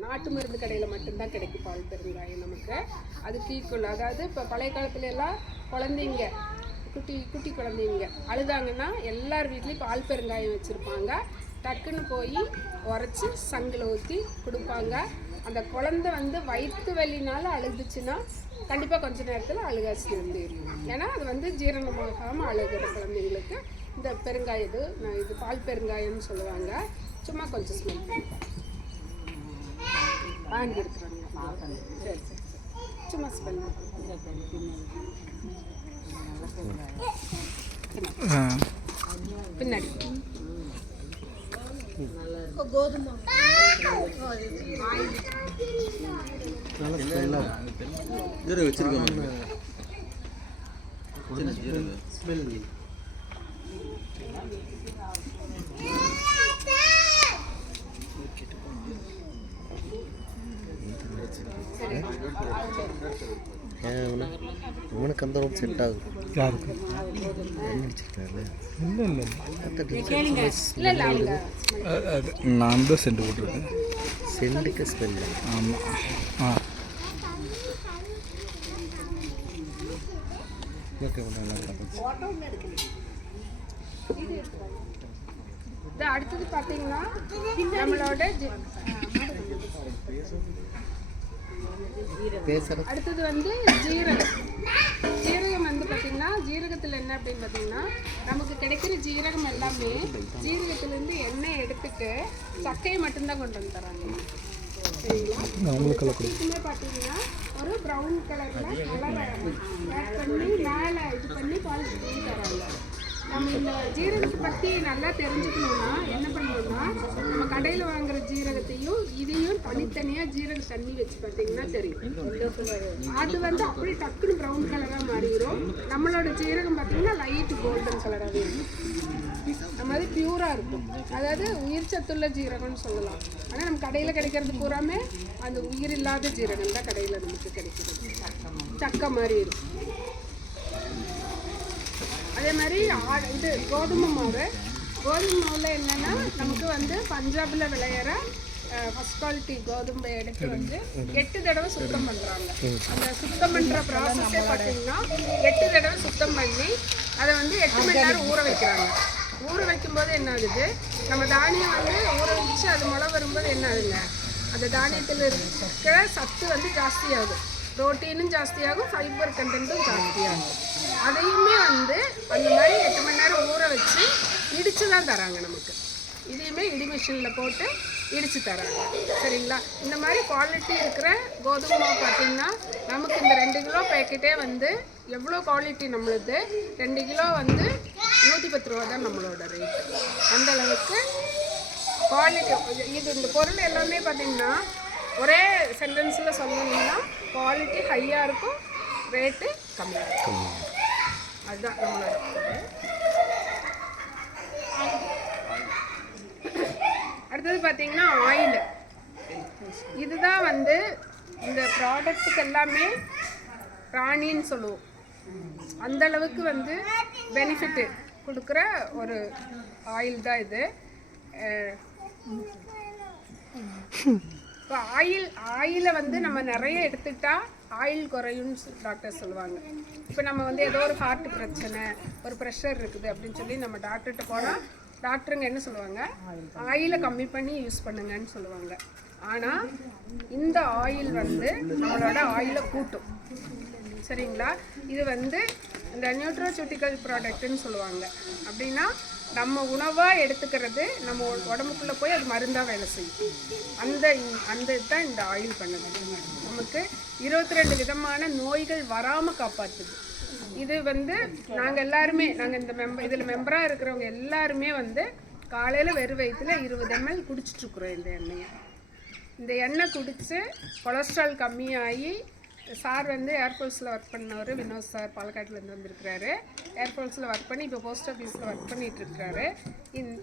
நாட்டு மருந்து கடையில் மட்டும்தான் கிடைக்கும் பால் பெருங்காயம் நமக்கு. அதுக்கு ஈக்குவல். அதாவது இப்போ பழைய காலத்துல எல்லாம் குழந்தைங்க குட்டி குழந்தைங்க அழுதாங்கன்னா எல்லார் வீட்லேயும் பால் பெருங்காயம் வச்சுருப்பாங்க. டக்குன்னு போய் உரைச்சி சங்கில் ஊற்றி கொடுப்பாங்க. அந்த குழந்தை வந்து வயிற்று வலினால அழுதுச்சுன்னா கண்டிப்பாக கொஞ்ச நேரத்தில் அழுகாசி வந்துடும். ஏன்னா அது வந்து ஜீரணமாகாமல் அழுகிற குழந்தைங்களுக்கு இந்த பெருங்காயம் இது பால் பெருங்காயம்னு சொல்லுவாங்க. சும்மா கொஞ்சம் ஸ்மெல் வாங்கியிருக்குறாங்க. சரி சரி சும்மா ஸ்மெல் பின்னாடி கோதுமை வச்சிருக்கோம். இவனுக்கு அந்த ரோட் செட் ஆகும். யாருக்கு நான் தான் சென்ட் போட்டிருக்கேன். சென்ட்டுக்கு ஸ்மெல். ஆமாம். அடுத்தது பார்த்தீங்கன்னா நம்மளோட அடுத்தது வந்து ஜீரகம் வந்து பார்த்தீங்கன்னா ஜீரகத்தில் என்ன அப்படின்னு பார்த்தீங்கன்னா நமக்கு கிடைக்கிற ஜீரகம் எல்லாமே ஜீரகத்துலேருந்து எண்ணெய் எடுத்துட்டு சக்கையை மட்டும்தான் கொண்டு வந்து தராங்க. சரிங்களா? இதுக்குமே பார்த்தீங்கன்னா ஒரு ப்ரௌன் கலரில் கலரை ஆட் பண்ணி மேலே இது பண்ணி பால் தராங்க. நம்ம இந்த ஜீரகத்தை பற்றி நல்லா தெரிஞ்சுக்கணுன்னா என்ன பண்ணணும்னா நம்ம கடையில் வாங்குற ஜீரகத்தையும் இதையும் தனித்தனியாக ஜீரக தண்ணி வச்சு பார்த்தீங்கன்னா தெரியும். அது வந்து அப்படி டக்குன்னு ப்ரௌன் கலராக மாறிடும். நம்மளோட ஜீரகம் பார்த்தீங்கன்னா லைட் கோல்டன் கலராகவே இருக்கும். நம்ம அது பியூராக இருக்கும். அதாவது உயிர் சத்துள்ள ஜீரகம்னு சொல்லலாம். ஆனால் நம்ம கடையில் கிடைக்கிறது பூராமே அந்த உயிர் இல்லாத ஜீரகம் தான் கடையில் நமக்கு கிடைக்கிறது. சக்கை மாதிரி இருக்கும். அதே மாதிரி இது கோதுமை மாவில் என்னென்னா நமக்கு வந்து பஞ்சாபில் விளையிற ஃபஸ்ட் குவாலிட்டி கோதுமை எடுத்து வந்து 8 தடவை சுத்தம் பண்ணுறாங்க. அந்த சுத்தம் பண்ணுற ப்ராசஸே பார்த்தீங்கன்னா 8 தடவை சுத்தம் பண்ணி அதை வந்து 8 மணி நேரம் ஊற வைக்கிறாங்க. ஊற வைக்கும்போது என்ன ஆகுது, நம்ம தானியம் வந்து ஊற வச்சு அது முளை வரும்போது என்ன ஆகுதுங்க, அந்த தானியத்தில் இருக்கிற சத்து வந்து ஜாஸ்தியாகும். ப்ரோட்டீனும் ஜாஸ்தியாகும், ஃபைபர் கண்டென்ட்டும் ஜாஸ்தியாகும். அதையுமே வந்து அந்த மாதிரி 8 மணி நேரம் ஊற வச்சு இடித்து தான் தராங்க நமக்கு. இதையுமே இடி மிஷினில் போட்டு இடித்து தராங்க. சரிங்களா? இந்த மாதிரி குவாலிட்டி இருக்கிற கோதுமை மாவு பார்த்திங்கன்னா நமக்கு இந்த 2 கிலோ பேக்கெட்டே வந்து எவ்வளோ குவாலிட்டி நம்மளுது 2 கிலோ வந்து 110 ரூபா தான் நம்மளோட ரேட்டு. அந்தளவுக்கு குவாலிட்டி. இது இந்த பொருள் எல்லாமே பார்த்திங்கன்னா ஒரே சென்டென்ஸில் சொல்லணும்னா குவாலிட்டி ஹையாக இருக்கும், ரேட்டு கம்மியாக இருக்கும். அதுதான் நம்மளோட. அடுத்தது பார்த்தீங்கன்னா ஆயில். இதுதான் வந்து இந்த ப்ராடக்ட்டுக்கு எல்லாமே ராணின்னு சொல்லுவோம். அந்தளவுக்கு வந்து பெனிஃபிட்டு கொடுக்குற ஒரு ஆயில் தான் இது. இப்போ ஆயிலை வந்து நம்ம நிறைய எடுத்துக்கிட்டா ஆயில் குறையும்னு டாக்டர் சொல்லுவாங்க. இப்போ நம்ம வந்து ஏதோ ஒரு ஹார்ட் பிரச்சனை, ஒரு ப்ரெஷர் இருக்குது அப்படின்னு சொல்லி நம்ம டாக்டர்கிட்ட போனால் டாக்டருங்க என்ன சொல்லுவாங்க, ஆயிலை கம்மி பண்ணி யூஸ் பண்ணுங்கன்னு சொல்லுவாங்க. ஆனால் இந்த ஆயில் வந்து நம்மளோட ஆயிலை கூட்டும். சரிங்களா? இது வந்து இந்த நியூட்ரோசூட்டிக்கல் ப்ராடக்ட்டுன்னு சொல்லுவாங்க. அப்படின்னா நம்ம உணவாக எடுத்துக்கிறது நம்ம உடம்புக்குள்ளே போய் அது மருந்தாக வேலை செய்யும். அந்த இதுதான் இந்த ஆயில் பண்ணுது. நமக்கு 22 விதமான நோய்கள் வராமல் காப்பாற்றுது. இது வந்து நாங்கள் எல்லாருமே இதில் மெம்பராக இருக்கிறவங்க எல்லாருமே வந்து காலையில் வெறும் வயிற்றுல 20 ml குடிச்சிட்ருக்குறோம். இந்த எண்ணெய் குடித்து கொலஸ்ட்ரால் கம்மியாகி சார் வந்து ஏர்ஃபோர்ஸில் ஒர்க் பண்ணவர் வினோத் சார் பாலக்காட்டிலேருந்து வந்திருக்கிறாரு. ஏர்ஃபோர்ஸில் ஒர்க் பண்ணி இப்போ போஸ்ட் ஆஃபீஸில் ஒர்க் பண்ணிகிட்ருக்கிறாரு.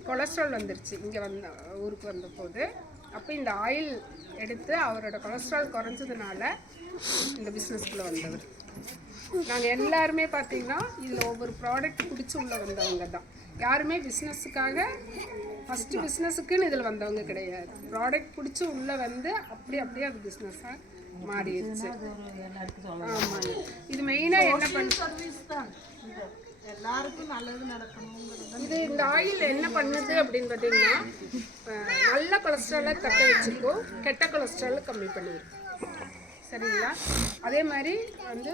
கொலஸ்ட்ரால் வந்துருச்சு இங்கே ஊருக்கு வந்தபோது. அப்போ இந்த ஆயில் எடுத்து அவரோட கொலஸ்ட்ரால் குறைஞ்சதுனால இந்த பிஸ்னஸ்க்குள்ளே வந்தவர். நாங்கள் எல்லாருமே பார்த்தீங்கன்னா இதில் ஒவ்வொரு ப்ராடக்ட் பிடிச்சி உள்ளே வந்தவங்க தான். யாருமே பிஸ்னஸுக்காக ஃபஸ்ட்டு பிஸ்னஸுக்குன்னு இதில் வந்தவங்க கிடையாது. ப்ராடக்ட் பிடிச்சி உள்ளே வந்து அப்படியே அது பிஸ்னஸாக மாறிடுச்சு. ஆமாங்க. இது மெயினாக என்ன சர்வீஸ் தான் எல்லாருக்கும் நல்லது நடக்கணுங்கிறது. இது இந்த ஆயில் என்ன பண்ணுது அப்படின்னு பார்த்தீங்கன்னா நல்ல கொலஸ்ட்ராலை தக்க வச்சுருக்கோம், கெட்ட கொலஸ்ட்ராலை கம்மி பண்ணிடும். சரிங்களா? அதே மாதிரி வந்து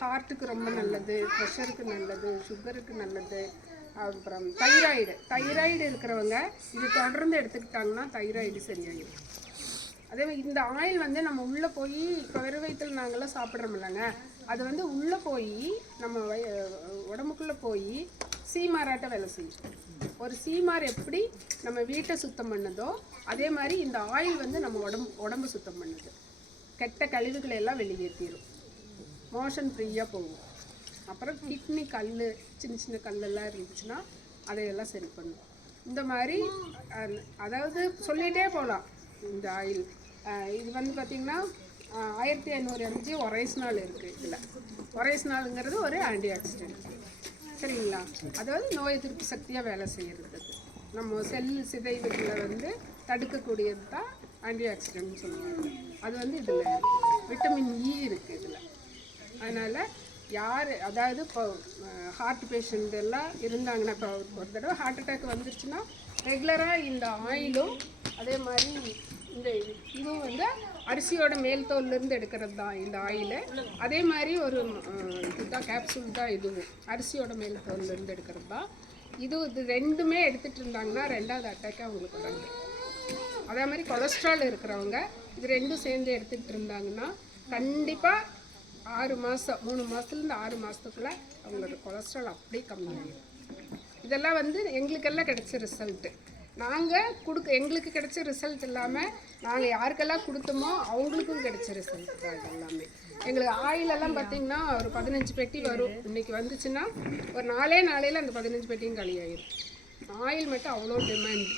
ஹார்ட்டுக்கு ரொம்ப நல்லது, ப்ரெஷருக்கு நல்லது, சுகருக்கு நல்லது. அப்புறம் தைராய்டு இருக்கிறவங்க இது தொடர்ந்து எடுத்துக்கிட்டாங்கன்னா தைராய்டு சரியாயிடும். அதே மாதிரி இந்த ஆயில் வந்து நம்ம உள்ளே போய் இப்போ வெறும் வயிற்றில் நாங்கள்லாம் சாப்பிட்றோம் இல்லைங்க, அது வந்து உள்ளே போய் நம்ம உடம்புக்குள்ளே போய் சீமாராட்ட வேலை செய்யும். ஒரு சீமார் எப்படி நம்ம வீட்டை சுத்தம் பண்ணுதோ அதே மாதிரி இந்த ஆயில் வந்து நம்ம உடம்பு சுத்தம் பண்ணுது. கெட்ட கழிவுகளை எல்லாம் வெளியேற்றிடும், மோஷன் ஃப்ரீயாக போகும். அப்புறம் கிட்னி சின்ன கல்லெல்லாம் இருந்துச்சுன்னா அதையெல்லாம் சரி பண்ணும். இந்த மாதிரி அதாவது சொல்லிகிட்டே போகலாம். இந்த ஆயில் இது வந்து பார்த்திங்கன்னா 1500 mg ஒரைஸ்னால் இருக்குது. இதில் ஒரைஸ்னாலுங்கிறது ஒரு ஆன்டி ஆக்சிடென்ட். சரிங்களா? அதாவது நோய் எதிர்ப்பு சக்தியாக வேலை செய்கிறது. நம்ம செல் சிதைவுகளை வந்து தடுக்கக்கூடியது தான் ஆன்டி ஆக்சிடென்ட்னு சொல்லுவாங்க. அது வந்து இதில் விட்டமின் இ இருக்குது இதில். அதனால் அதாவது இப்போ ஹார்ட் பேஷண்ட் எல்லாம் இருந்தாங்கன்னா, இப்போ ஒரு தடவை ஹார்ட் அட்டாக் வந்துருச்சுன்னா ரெகுலராக இந்த ஆயிலும் அதே மாதிரி இந்த இதுவும் வந்து அரிசியோட மேல் தோல்லேருந்து எடுக்கிறது தான் இந்த ஆயிலு. அதே மாதிரி ஒரு இதுதான் கேப்சூல் தான் இதுவும் அரிசியோட மேல் தோல்லேருந்து எடுக்கிறது தான். இது ரெண்டுமே எடுத்துகிட்டு இருந்தாங்கன்னா 2வது அட்டாக்கே அவங்களுக்கு வராங்க. அதே மாதிரி கொலஸ்ட்ரால் இருக்கிறவங்க இது ரெண்டும் சேர்ந்து எடுத்துகிட்டு இருந்தாங்கன்னா கண்டிப்பாக 6 மாதம் 3 மாதத்துலேருந்து 6 மாதத்துக்குள்ளே அவங்களோட கொலஸ்ட்ரால் அப்படியே கம்மியாகிடும். இதெல்லாம் வந்து எங்களுக்கெல்லாம் கிடைச்ச ரிசல்ட்டு. எங்களுக்கு கிடைச்ச ரிசல்ட் இல்லாமல் நாங்கள் யாருக்கெல்லாம் கொடுத்தோமோ அவங்களுக்கும் கிடைச்ச ரிசல்ட் தான் இது எல்லாமே. எங்களுக்கு ஆயிலெல்லாம் பார்த்திங்கன்னா ஒரு 15 பெட்டி வரும். இன்றைக்கி வந்துச்சுன்னா ஒரு நாளையில் அந்த 15 பெட்டியும் காலியாகிடும். ஆயில் மட்டும் அவ்வளோ டிமாண்ட்.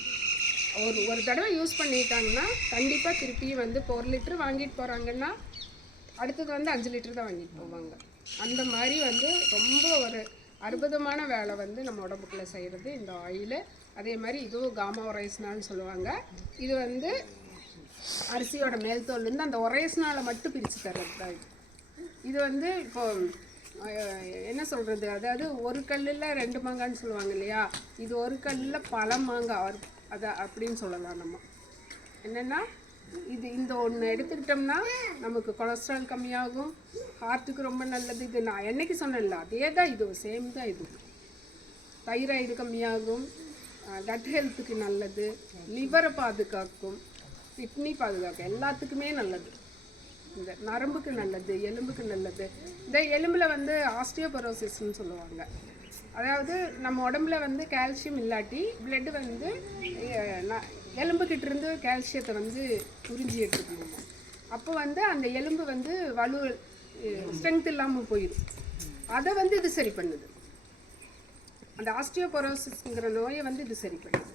ஒரு தடவை யூஸ் பண்ணிட்டாங்கன்னா கண்டிப்பாக திருப்பியும் வந்து 1 லிட்டர் வாங்கிட்டு போகிறாங்கன்னா அடுத்தது வந்து 5 லிட்டர் தான் வாங்கிட்டு போவாங்க. அந்த மாதிரி வந்து ரொம்ப ஒரு அற்புதமான வேலை வந்து நம்ம உடம்புக்குள்ளே செய்கிறது இந்த ஆயில். அதே மாதிரி இதுவும் காமா ஒரைஸ்னால்னு சொல்லுவாங்க. இது வந்து அரிசியோட மேல் தோல்லேருந்து அந்த ஒரைஸ்னாலை மட்டும் பிரித்து தர்றது தான் இது வந்து இப்போது என்ன சொல்கிறது, அதாவது ஒரு கல்லில் 2 மாங்கான்னு சொல்லுவாங்க இல்லையா, இது ஒரு கல்லில் பல மாங்காய் அப்படின்னு சொல்லலாம். நம்ம என்னென்னா இந்த ஒன்று எடுத்துக்கிட்டோம்னா நமக்கு கொலஸ்ட்ரால் கம்மியாகும், ஹார்ட்டுக்கு ரொம்ப நல்லது. இது நான் என்னைக்கு சொன்னேன்ல அதே தான், இது சேம் தான். இது தைராய்டு கம்மியாகும், கட் ஹெல்த்துக்கு நல்லது, லிவரை பாதுகாக்கும், கிட்னி பாதுகாக்கும், எல்லாத்துக்குமே நல்லது. இந்த நரம்புக்கு நல்லது, எலும்புக்கு நல்லது. இந்த எலும்பில் வந்து ஆஸ்டியோபரோசிஸ்ன்னு சொல்லுவாங்க. அதாவது நம்ம உடம்புல வந்து கால்சியம் இல்லாட்டி பிளட்டு வந்து எலும்புக்கிட்டேருந்து கால்சியத்தை வந்து உறிஞ்சி எடுத்துக்கணும். அப்போ வந்து அந்த எலும்பு வந்து ஸ்ட்ரென்த் இல்லாமல் போயிடும். அதை வந்து இது சரி பண்ணுது. அந்த ஆஸ்டியோபரோசிஸ்ங்கிற நோயை வந்து இது சரி பண்ணுது.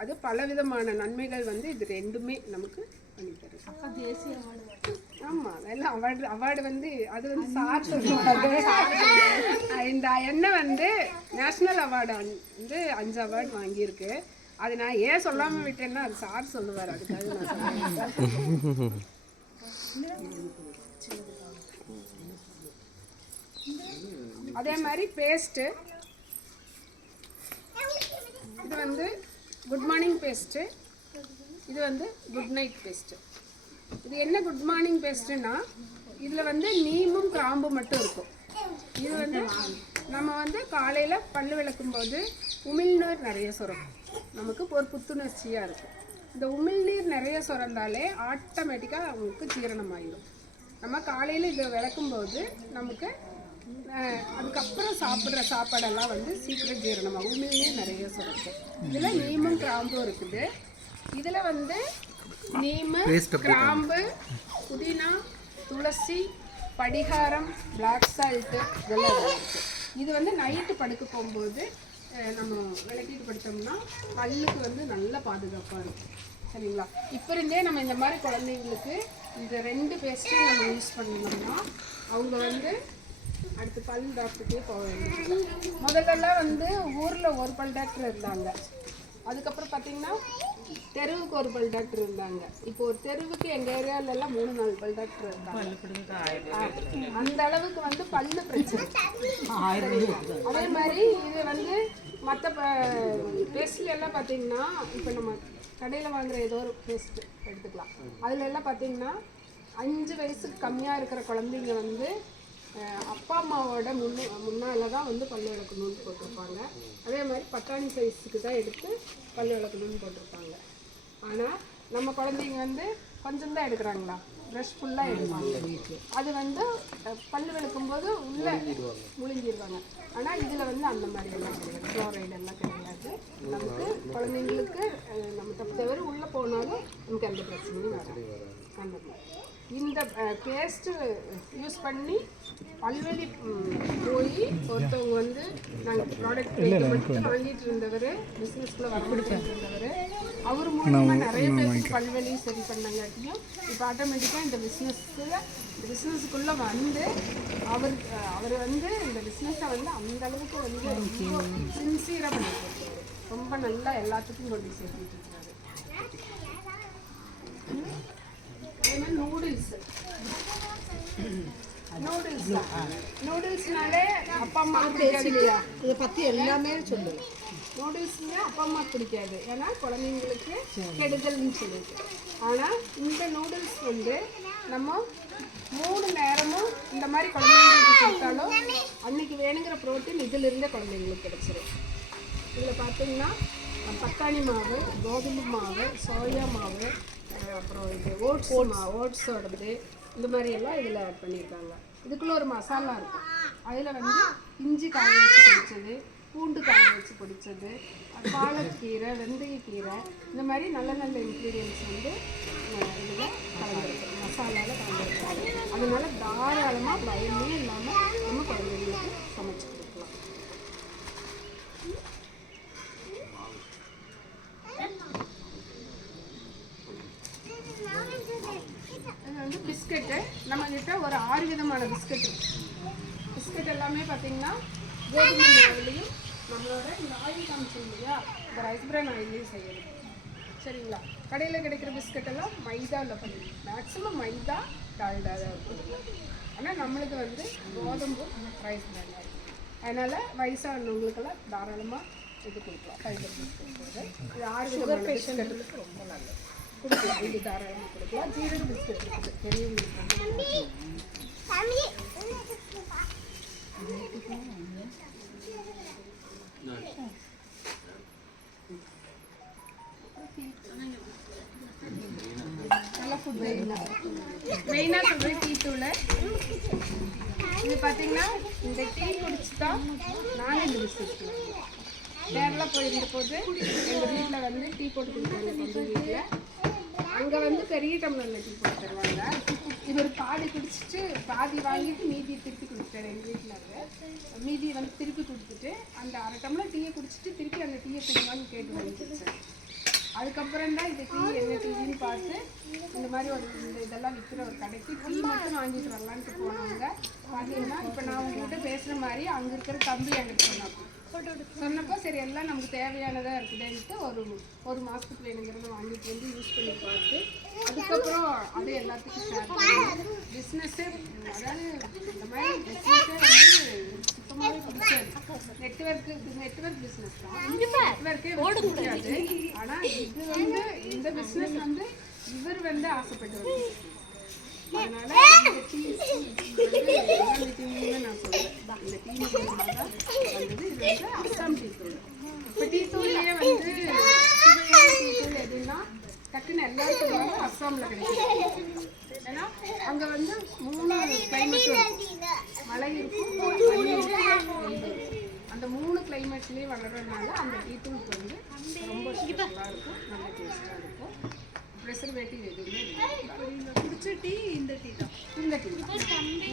அது பலவிதமான நன்மைகள் வந்து இது ரெண்டுமே நமக்கு பண்ணித்தருது. தேசிய ஆமாம், எல்லாம் அவார்டு வந்து அது வந்து சார் சொல்லுவாங்க. இந்த எண்ணெய் வந்து நேஷ்னல் அவார்டு வந்து 5 அவார்டு வாங்கியிருக்கு. அது நான் ஏன் சொல்லாமல் விட்டேன்னா அது சார் சொல்லுவார். அதுக்காக நான் சொல்லுவேன். அதே மாதிரி பேஸ்ட்டு, இது வந்து குட் மார்னிங் பேஸ்ட்டு, இது வந்து குட் நைட் பேஸ்ட்டு. இது என்ன குட் மார்னிங் பேஸ்ட்டுன்னா இதில் வந்து நீமும் கிராம்பும் மட்டும் இருக்கும். இது வந்து நம்ம வந்து காலையில் பல்லு விளக்கும்போது உமிழ்நீர் நிறைய சுரக்கும், நமக்கு ஒரு புத்துணர்ச்சியாக இருக்கும். இந்த உமிழ்நீர் நிறைய சுரந்தாலே ஆட்டோமேட்டிக்காக அவங்களுக்கு ஜீரணமாயிடும். நம்ம காலையில் இதை விளக்கும்போது நமக்கு அதுக்கப்புறம் சாப்பிட்ற சாப்பாடெல்லாம் வந்து சீக்கிரம் ஜீரணமாகும். உமிழ்நீர் நிறைய சுரக்கும். இதில் நீமும் கிராம்பும் இருக்குது. இதில் வந்து நீமு, கிராம்பு, புதினா, துளசி, படிகாரம், பிளாக் சால்ட்டு இதெல்லாம் இருக்குது. இது வந்து நைட்டு படுக்க போகும்போது நம்ம விளக்கிட்டு படுத்தோம்னா பல்லுக்கு வந்து நல்ல பாதுகாப்பாக இருக்கும். சரிங்களா? இப்போ இருந்தே நம்ம இந்த மாதிரி குழந்தைங்களுக்கு இந்த 2 பேஸ்ட்டையும் நம்ம யூஸ் பண்ணோம்னா அவங்க வந்து அடுத்து பல் டாக்டர்கிட்டே போக வேண்டியது. முதல்லலாம் வந்து ஊரில் ஒரு பல் டாக்டர் இருந்தாங்க. அதுக்கப்புறம் பார்த்தீங்கன்னா தெருவுக்கு ஒரு பல் டாக்டர் இருந்தாங்க. இப்போ ஒரு தெருவுக்கு எங்கள் ஏரியாவிலலாம் 3-4 பல் டாக்டர் இருந்தாங்க. அந்த அளவுக்கு வந்து பல்லு பிரச்சனை. அதே மாதிரி இது வந்து மற்ற பேஸ்ட்ல எல்லாம் பார்த்தீங்கன்னா இப்போ நம்ம கடையில் வாங்குற ஏதோ ஒரு பேஸ்ட் எடுத்துக்கலாம். அதில் எல்லாம் பார்த்தீங்கன்னா 5 வயசுக்கு கம்மியாக இருக்கிற குழந்தைங்க வந்து அப்பா அம்மாவோட முன்னால் தான் வந்து பல் விளக்கணும்னு போட்டிருப்பாங்க. அதே மாதிரி பட்டாணி சைஸுக்கு தான் எடுத்து பல் விளக்கணும்னு போட்டிருப்பாங்க. ஆனால் நம்ம குழந்தைங்க வந்து கொஞ்சம் தான் எடுக்கிறாங்களா, ப்ரஷ் ஃபுல்லாக எடுப்பாங்க. அது வந்து பல் விளக்கும்போது உள்ளே முழுங்கிடுவாங்க. ஆனால் இதில் வந்து அந்த மாதிரி எல்லாம் கிடையாது, ஃப்ளோரைடு எல்லாம் கிடையாது. நமக்கு குழந்தைங்களுக்கு நம்ம தப்பு தவிர உள்ளே போனாலும் நமக்கு எந்த பிரச்சனையும் வராது. அந்த மாதிரி இந்த பேஸ்ட்டு யூஸ் பண்ணி பல்வலி போய் ஒருத்தவங்க வந்து நாங்கள் ப்ராடக்ட் மட்டும் வாங்கிட்டு இருந்தவர், பிஸ்னஸ்குள்ளே வரப்பிடிச்சிட்டு இருந்தவர், அவர் மூலமாக நிறைய பேருக்கு பல்வலி சரி பண்ணங்காட்டியும் இப்போ ஆட்டோமேட்டிக்காக இந்த பிஸ்னஸுக்குள்ளே வந்து அவர் வந்து இந்த பிஸ்னஸை வந்து அந்த அளவுக்கு வந்து ரொம்ப சின்சியராக பண்ணிட்டு இருக்காரு. ரொம்ப நல்லா எல்லாத்துக்கும் கொண்டு சேர்த்துட்டு இருக்காரு. அதே மாதிரி நூடுல்ஸ்னாலே அப்பா அம்மா பிடிக்காது இல்லையா? இதை பற்றி எல்லாமே சொல்லு. நூடுல்ஸ்னா அப்பா அம்மா பிடிக்காது, ஏன்னா குழந்தைங்களுக்கு கெடுதல்னு சொல்லிட்டு. ஆனால் இந்த நூடுல்ஸ் வந்து நம்ம 3 நேரமும் இந்த மாதிரி குழந்தைங்களுக்கு கொடுத்தாலும் அன்னைக்கு வேணுங்கிற ப்ரோட்டீன் இதிலிருந்தே குழந்தைங்களுக்கு கிடைச்சிடும். இதில் பார்த்தீங்கன்னா பட்டாணி மாவு, கோதுமை மாவு, சோயா மாவு, அப்புறம் இது ஓட்ஸோடது, இந்த மாதிரி எல்லாம் இதில் ஆட் பண்ணியிருக்காங்க. இதுக்குள்ளே ஒரு மசாலா இருக்கும். அதில் வந்து இஞ்சி காய வச்சு பொடிச்சது, பூண்டு காய வச்சு பொடிச்சது, பாலக்கீரை, வெந்தயக்கீரை, இந்த மாதிரி நல்ல நல்ல இன்க்ரீடியன்ஸ் வந்து இதில் கலந்துருக்கு, மசாலாவில் கலந்துருக்காங்க. அதனால தாராளமாக பயமே இல்லாமல் நம்ம குழந்தைங்களுக்கு சமைச்சு கொடுக்கலாம். இது வந்து பிஸ்கட்டு நம்மக்கிட்ட ஒரு 6 விதமான பிஸ்கட் இருக்குது. பிஸ்கட் எல்லாமே பார்த்தீங்கன்னா கோதுமை மாவுலையும் நம்மளோட இந்த ஆயில் காமிச்சோம் இல்லையா, இந்த ரைஸ் பிரான் ஆயிலையும் செய்யணும். சரிங்களா? கடையில் கிடைக்கிற பிஸ்கட் எல்லாம் மைதாவில் பண்ணி, மேக்ஸிமம் மைதா டால்டா தான் இருக்கும். ஆனால் நம்மளுக்கு வந்து கோதும்பு ரைஸ் பிரான் ஆயில். அதனால் வயசானவங்களுக்கெல்லாம் தாராளமாக இது கொடுக்கலாம். ஃபைபர் பிஸ்கட் இது 6 விதமான பேஷண்ட்டுக்கு ரொம்ப நல்லது கொடுக்கலாம். இது தாராளமாக கொடுக்கலாம். ஜீரக பிஸ்கட் இருக்குது பெரியவங்களுக்கு. நல்ல ஃபுட் மெயினாக சொல்கிற டீ தூள். இது பார்த்தீங்கன்னா இந்த டீ குடிச்சு தான் நானும் இந்த பிஸ்கட் கேரளா போயிருந்த போது எங்கள் வீட்டில் வந்து டீ போட்டு கொடுத்தாங்க. எங்கள் வீட்டில் அங்கே வந்து பெரிய டம்ளரில் டீ போட்டு தருவாங்க. இவர் பாதி குடிச்சிட்டு பாதி வாங்கிட்டு மீதி திருப்பி கொடுத்துட்டாரு. எங்கள் வீட்டில் மீதி வந்து திருப்பி கொடுத்துட்டு அந்த 1/2 டம்ளர் டீயை குடிச்சிட்டு திருப்பி அந்த டீயை குடிக்கலான்னு கேட்டு வாங்கிடுச்சு. அதுக்கப்புறம் தான் இந்த டீ என்ன டீன்னு பார்த்து இந்த மாதிரி ஒரு இந்த இதெல்லாம் விற்கிற ஒரு கடைக்கு டீ மட்டும் வாங்கிட்டு வரலான்ட்டு போனவங்க பார்த்தீங்கன்னா இப்போ நான் உங்கள்கிட்ட பேசுகிற மாதிரி அங்கே இருக்கிற தம்பி என்கிட்ட சொன்னப்போ சரி எல்லாம் நமக்கு தேவையானதாக இருக்குதுன்ட்டு ஒரு மாதத்துக்கு வேணுங்கிறத வாங்கிட்டு வந்து யூஸ் பண்ணி பார்த்து அதுக்கப்புறம் அது எல்லாத்துக்கும் ஷேர் பண்ணி பிஸ்னஸ்ஸே, அதாவது இந்த மாதிரி பிஸ்னஸே வந்து சுத்தமாகவே பிடிக்காது. நெட்வொர்க் பிஸ்னஸ் தான், நெட்வொர்க்கே பிடிக்காது. ஆனால் இது வந்து இந்த பிஸ்னஸ் வந்து இவர் வந்து ஆசைப்பட்டு வருது. அதனால இந்த டீ நான் சொல்கிறேன், இந்த டீ மூலமாக தான் வந்தது. இது வந்து அஸ்ஸாம் டீ தூள். இப்போ டீ தூள்லேயே வந்து சுவையான டீ தூள் எதுன்னா டக்குன்னு எல்லாருக்கும் வந்து அஸ்ஸாமில் கிடைக்கும். ஏன்னா அங்கே வந்து 3 கிளைமேட்டும் மழை இருக்கும், பனி இருக்கும். அந்த 3 கிளைமேட்லேயும் வளர்கிறதுனால அந்த டீ தூளுக்கு வந்து ரொம்ப சூப்பராக இருக்கும், நல்ல டேஸ்ட்டாக இருக்கும். ப்ரிசர்வேட்டிவ் எதுவுமே இல்லை. குடிச்ச டீ இந்த டீ தான், இந்த டீ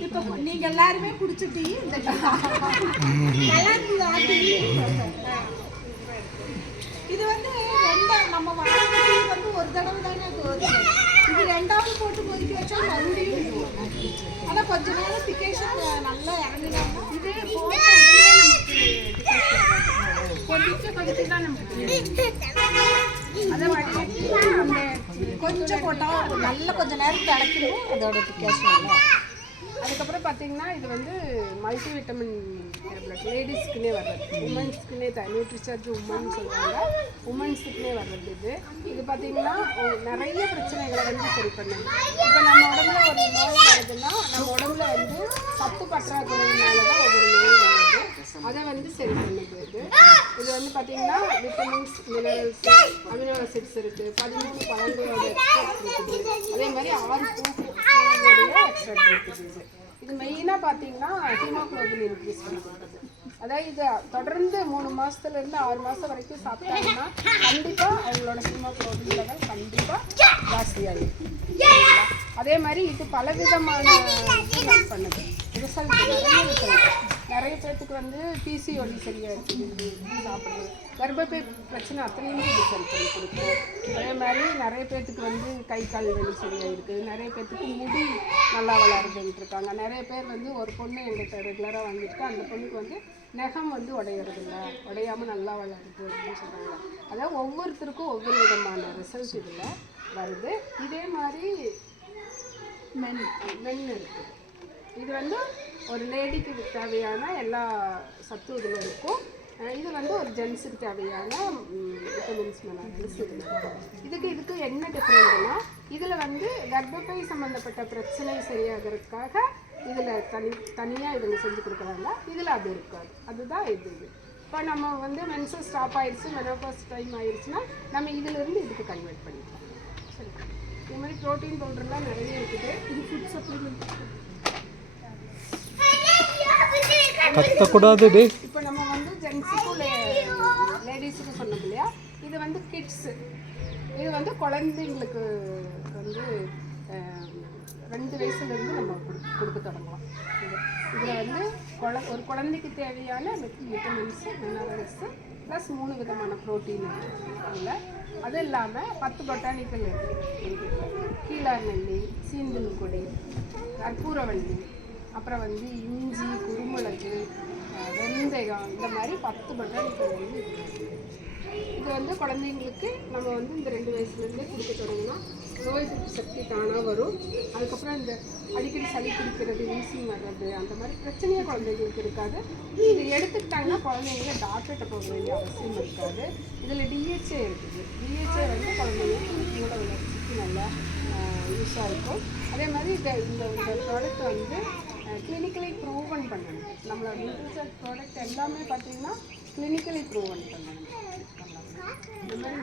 இப்போ நீங்கள் எல்லாருமே குடிச்ச டீ இந்த டீ நல்லா இருக்குதா? இது வந்து நம்ம வாங்கின டீ வந்து ஒரு தடவை தானே போகுது. இது 2வது போட்டு கொதிக்க வச்சா மறுபடியும். ஆனால் கொஞ்ச நேரம் பிகேஷன் நல்லா இறங்கினாங்க. இது போட்ட உடனே நமக்கு கொதிச்சு தான் நமக்கு அதை வடிகட்டி அந்த கொஞ்சம் போட்டால் நல்ல கொஞ்சம் நேரம் திளைக்கணும், அதோட வித்தியாசம் இல்லை. அதுக்கப்புறம் பார்த்தீங்கன்னா இது வந்து மல்டி விட்டமின் டேப்லெட், லேடிஸ்க்குன்னே வர்றது, உமன்ஸ்க்குன்னே நியூட்ரிசார்ஜ் உமன் சொல்லுவாங்க, உமன்ஸுக்குன்னே வர்றது இது. இது பார்த்தீங்கன்னா நிறைய பிரச்சனைகளை வந்து சரி பண்ணுது. இப்போ நம்ம உடம்புல ஒரு நோய் வருதுன்னா நம்ம உடம்புல வந்து சத்து பற்றாக்குறையினால தான் ஒவ்வொரு நோய் வருது, அதை வந்து சரி பண்ணுது இது. இது வந்து பார்த்தீங்கன்னா விட்டமின்ஸ், மினரல்ஸ், அமினோ ஆசிட்ஸ் இருக்குது, 13 பழங்களோட எக்ஸ்ட்ராக்ட் இருக்குது, அதே மாதிரி 6 பூக்களுடைய எக்ஸ்ட்ராக்ட் இருக்குது. இது மெயினாக பார்த்தீங்கன்னா ஹீமோகுளோபின் இன்க்ரீஸ் பண்ணி கொடுக்குது. அதாவது இது தொடர்ந்து 3 மாதத்துலேருந்து 6 மாதம் வரைக்கும் சாப்பிட்டாங்கன்னா கண்டிப்பாக அவங்களோட ஹீமோகுளோபின் லெவல் கண்டிப்பாக ஜாஸ்தியாகிடும். அதே மாதிரி இது பலவிதமான ரிசல்ட் பண்ணுது, ரிசல்ட் நிறைய பேர்த்துக்கு வந்து பிசிஓடி சரியாக இருக்குது சாப்பிடுறது, கர்ப்பப்பை பிரச்சனை அத்தனையுமே இது சரி பண்ணி கொடுக்கும். அதே மாதிரி நிறைய பேர்த்துக்கு வந்து கை கால் வலி சரியாக இருக்குது, நிறைய பேர்த்துக்கு முடி நல்லா வளருதுன்ட்டு இருக்காங்க. நிறைய பேர் வந்து ஒரு பொண்ணு எங்கிட்ட ரெகுலராக வாங்கிட்டு அந்த பொண்ணுக்கு வந்து நகம் வந்து உடையிறதில்ல, உடையாமல் நல்லா வளருது அப்படின்னு சொல்கிறாங்க. அதாவது ஒவ்வொருத்தருக்கும் ஒவ்வொரு விதமான ரிசல்ட் இதில் வருது. இதே மாதிரி மென் இருக்குது. இது வந்து ஒரு லேடிக்கு தேவையான எல்லா சத்து இதில் இருக்கும். இது வந்து ஒரு ஜென்ஸுக்கு தேவையான விட்டமின்ஸ், மினரல்ஸ் இதில் இதுக்கு என்ன டிஃப்ரெண்ட்னா இதில் வந்து கர்ப்பப்பை சம்மந்தப்பட்ட பிரச்சனை சரியாகிறதுக்காக இதில் தனியாக இதில் செஞ்சு கொடுக்குறாங்க, இதில் அது இருக்காது. அதுதான் இது. இப்போ நம்ம வந்து மென்சஸ் ஸ்டாப் ஆயிடுச்சு, மெனோபாஸ் டைம் ஆயிடுச்சுன்னா நம்ம இதிலிருந்து இதுக்கு கன்வெர்ட் பண்ணிக்கலாம். சரி, இது மாதிரி ப்ரோட்டீன் பவுடர்லாம் நிறைய இருக்குது. இது ஃபுட் சப்ளிமெண்ட். இப்போ நம்ம வந்து ஜென்ஸுக்கும் லேடிஸுக்கும் சொன்னோம் இல்லையா, இது வந்து கிட்ஸு, இது வந்து குழந்தைங்களுக்கு வந்து 2 வயசுலேருந்து நம்ம கொடுக்க தொடங்கலாம். இதில் வந்து ஒரு குழந்தைக்கு தேவையான விட்டமின்ஸு, மினரல்ஸு ப்ளஸ் 3 விதமான ப்ரோட்டீன் இல்லை. அது இல்லாமல் 10 பொட்டானிக்கல் இருக்குது. கீழாநெல்லி, சீந்தில் கொடி, கற்பூரவள்ளி, அப்புறம் வந்து இஞ்சி, குருமிளகு, வெந்தயம், இந்த மாதிரி 10 பொட்டானிக்கல் வந்து இது வந்து குழந்தைங்களுக்கு நம்ம வந்து இந்த 2 வயசுலேருந்தே கொடுக்க தொடங்கினா நோய் எதிர்ப்பு சக்தி தானாக வரும். அதுக்கப்புறம் இந்த அடிக்கடி சளி பிடிக்கிறது, வீசிங் வர்றது, அந்த மாதிரி பிரச்சனையே குழந்தைங்களுக்கு இருக்காது. இது எடுத்துக்கிட்டாங்கன்னா குழந்தைங்கள டாக்டர்கிட்ட போக வேண்டிய அவசியம் இருக்காது. இதில் டிஹெச்ஏ இருக்குது. டிஹெச்ஏ வந்து குழந்தைங்களுக்கு மூல வளர்ச்சிக்கு நல்லா யூஸாக இருக்கும். அதே மாதிரி இந்த ப்ராடக்ட் வந்து கிளினிக்கலி ப்ரூவன் பண்ணணும். நம்மளோட நியூட்ரிஷன் ப்ராடக்ட் எல்லாமே பார்த்தீங்கன்னா கிளினிக்கலி ப்ரூவன் பண்ணணும். இந்த மாதிரி